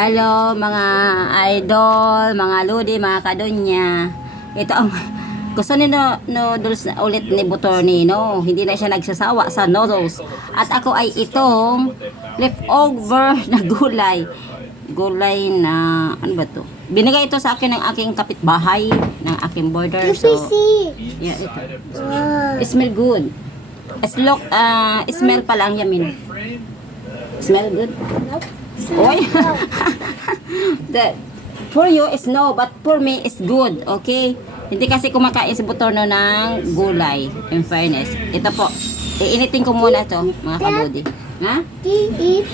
Hello mga idol, mga lodi, mga kadonya. Ito ang gusto ni noodles na ulit ni Butornino. Hindi na siya nagsasawa sa noodles. At ako ay itong leftover na gulay. Gulay na, ano ba to? Binigay ito sa akin ng aking kapitbahay, ng aking border. So, yeah, ito. It smell good. Smell pa lang yamin. Smell good? Oy. For you is no, but for me is good, okay? Hindi kasi kumakain si Butorno ng gulay, in fairness. Ito po, iinitin ko muna to, mga kabudi. Ha? Eat.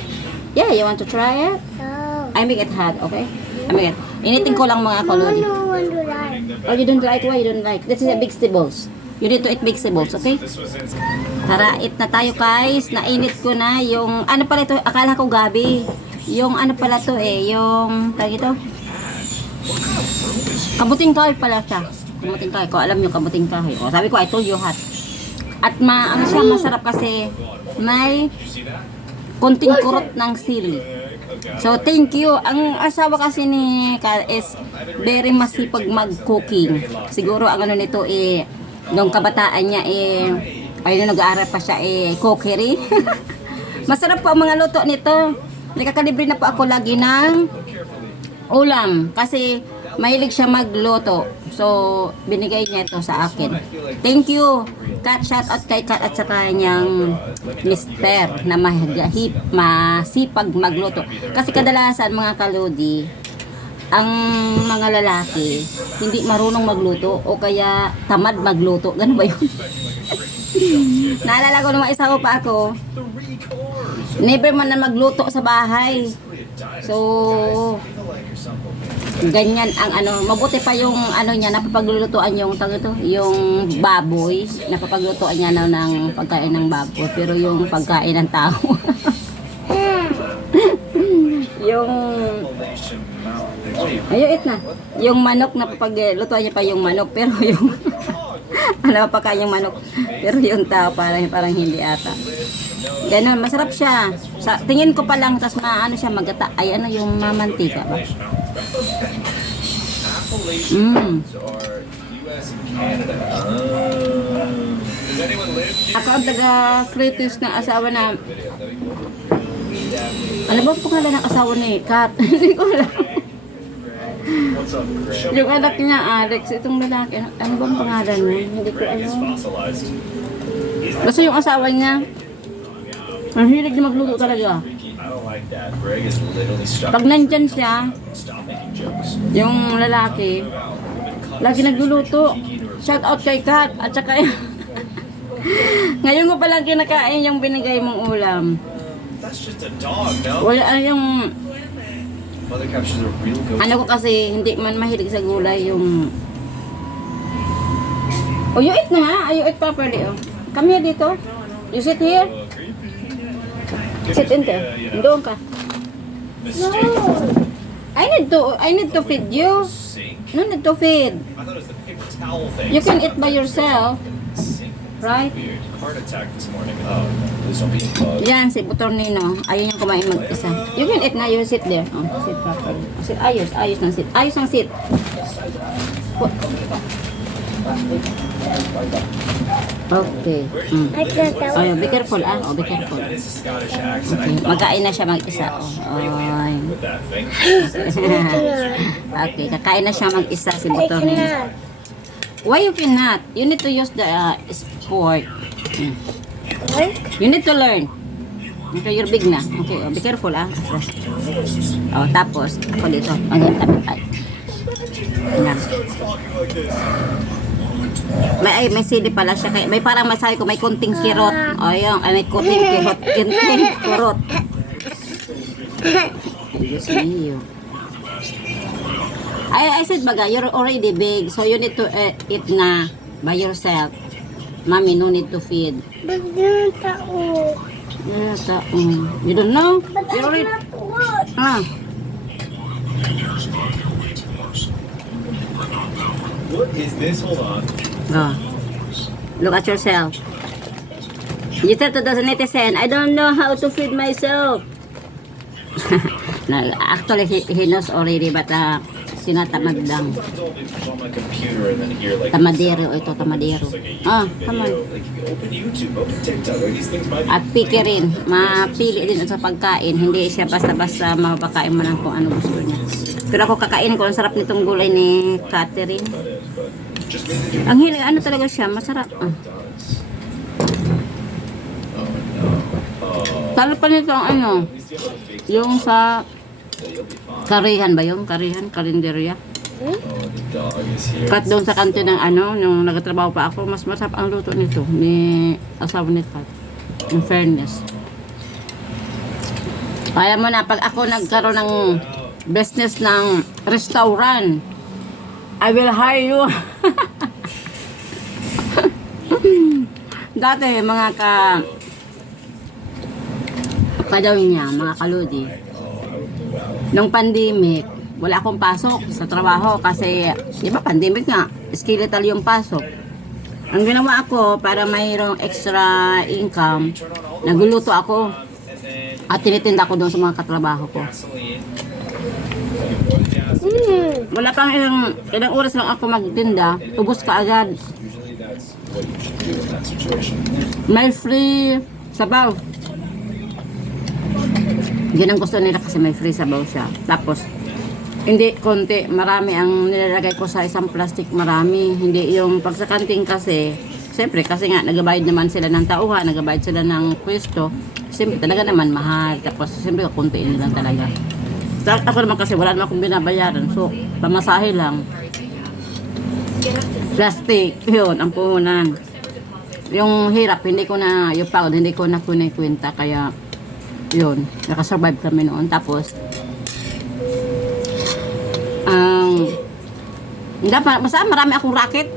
Yeah, you want to try it? No. I make it hot, okay? I make it. Initin ko lang mga kalodi. No one to like. Oh, you don't like? Why you don't like? This is a vegetables. You need to eat vegetables, okay? Tara, eat na tayo guys. Nainit ko na yung, ano pala ito? Akala ko gabi. Yung ano pala to yung, tawag ito? Kamuting kahoy pala siya. Kamuting kahoy. Kung alam nyo, kamuting kahoy. O, sabi ko, I told you hot. At ano siya, masarap kasi may konting kurot ng sili. So, thank you. Ang asawa kasi ni Kat is very masipag mag-cooking. Siguro, ang ano nito nung kabataan niya ayun, nag-aaral pa siya cookery. Masarap po ang mga luto nito. Nakakalibre na po ako lagi ng ulam kasi mahilig siya magluto. So, binigay niya ito sa akin. Thank you. Kat, shout out kay Kat at sa kanyang mister na masipag magluto. Kasi kadalasan mga kalodi, ang mga lalaki hindi marunong magluto o kaya tamad magluto. Ganun ba yun? Naalala ko nung isa ko pa ako, never man na magluto sa bahay. So, ganyan ang ano, mabuti pa yung ano niya, napapaglulutuan yung yung baboy, napapaglutuan niya na ng pagkain ng baboy, pero yung pagkain ng tao. Yung ayun, na. Yung manok, napapaglutuan niya pa yung manok, pero yung ano pa kayang manok, pero yung tao parang hindi ata. Ganun, masarap siya. Sa tingin ko pa lang, tas maano siya magata. Ay ano yung mamantika ba? Ako ang taga-British na asawa na. Ano ba pangalan ng asawa ni Kat? Hindi ko alam. Yung anak niya, Alex, itong lalaki, ano bang pangalan niya? Hindi ko alam. Basta yung asawa niya, ang hilig na magluto talaga. Pag nandyan siya, yung lalaki, lagi nagluluto. Shout out kay Kat at saka ngayon ko palang kinakain yung binigay mong ulam. Wala yung ano ko kasi hindi man mahilig sa gulay yung you eat na ha? You eat properly Come here dito. You sit here. Sit in there. Doon ka. No. I need to feed you. No need to feed. You can eat by yourself. Right? Yan, si Butornino. Ayun yung kumain mag-isa. You can eat na. You sit there. Sit properly. Sit. Ayos ng sit. Ayos ng sit. Okay. Ayun, be careful be careful. Okay. Magkain na siya mag-isa. Okay, kakain na siya mag-isa si Butornino. Why you cannot? You need to use the sport. You need to learn. Okay, you're big na. Okay, be careful tapos ako dito. Tabi tayo. May sili pala siya. May parang masabi ko may kunting kirot. Ayun, may kunting kirot. Kunting kurot. Diyos niyo. I said baga, you're already big, so you need to eat na by yourself. Mommy, no need to feed. But you're tao. You don't know? But You're already... I'm not what? What is this? Hold on. Look at yourself. You said to the netizen, I don't know how to feed myself. Actually, he knows already, but tinatamad lang. Sometimes I'll be on my computer and then hear like Tamadero ito, tamadero. just like a Ah, YouTube come on. video. Like open YouTube, open TikTok. Like these things might be At picky rin, mapili din sa pagkain. Hindi siya basta-basta mapakain mo lang kung ano gusto niya. Pero ako kakainin ko, ang sarap nitong gulay ni Catherine. just made the Ang hili, ano talaga siya, masarap. does. Oh no. Oh, Sarap pa nito ang ano, at least you have a big yung sa so you'll be fine. karihan ba yung karihan, karinderya. Oh, the dog is here. Kat doon sa kanto ng ano, nung nagtatrabaho pa ako, mas masarap ang luto nito ni asawa ni Kat. In fairness. Kaya mo na, pag ako nagkaroon ng business ng restaurant, I will hire you. Dati, mga kadaw niya, mga kaludi. Nung pandemic, wala akong pasok sa trabaho kasi, di ba, pandemic nga, skeletal yung pasok. Ang ginawa ako para mayroong extra income, nagluluto ako at tinitinda ko doon sa mga katrabaho ko. Gasoline. Wala pang ilang oras lang ako magtinda, ubos ka agad. Usually that's what you should do in that situation. May free sabaw. Yun ang gusto nila kasi may free sabaw siya. Tapos, hindi konti, marami ang nilalagay ko sa isang plastic, marami. Hindi yung pag sa kanting kasi, siyempre kasi nga nagabayad naman sila ng tauhan, nagabayad sila ng pwesto. Siyempre talaga naman mahal. Tapos siyempre kuntiin lang talaga. Sa ako naman kasi wala naman akong binabayaran. So, pamasahe lang. Plastic, yun, ang puhunan. Yung hirap, hindi ko na, yung pagod, hindi ko na kwenta. Kaya, yun, nakasurvive kami noon. Tapos, dapat, basta marami akong racket.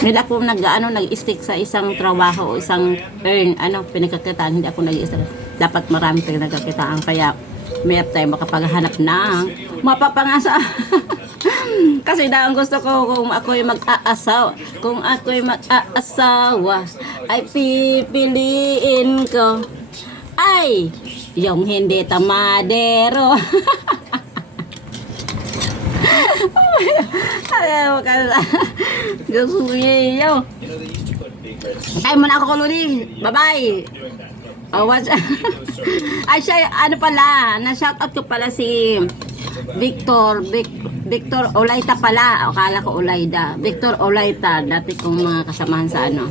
Hindi ako nag-stick sa isang trabaho o isang pinagkakitaan. Hindi ako nag-stick. Dapat marami pinagkakitaan. Kaya, may tayo makapaghanap ng mapapangasa. Kasi daw ang gusto ko kung ako'y mag-aasawa, ay pipiliin ko ay yung hindi tamadero. Ayaw ka na. Diyos mo You niyo. know, they used to put big red Ay mo na ako kululi. Bye-bye. Oh, what's... Ay, siya, ano pala, na-shoutout ko pala si Victor Olaita pala. Akala ko Olaida. Victor Olaita, dati kong mga kasamahan sa ano.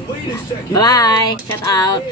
Bye-bye. Shout out.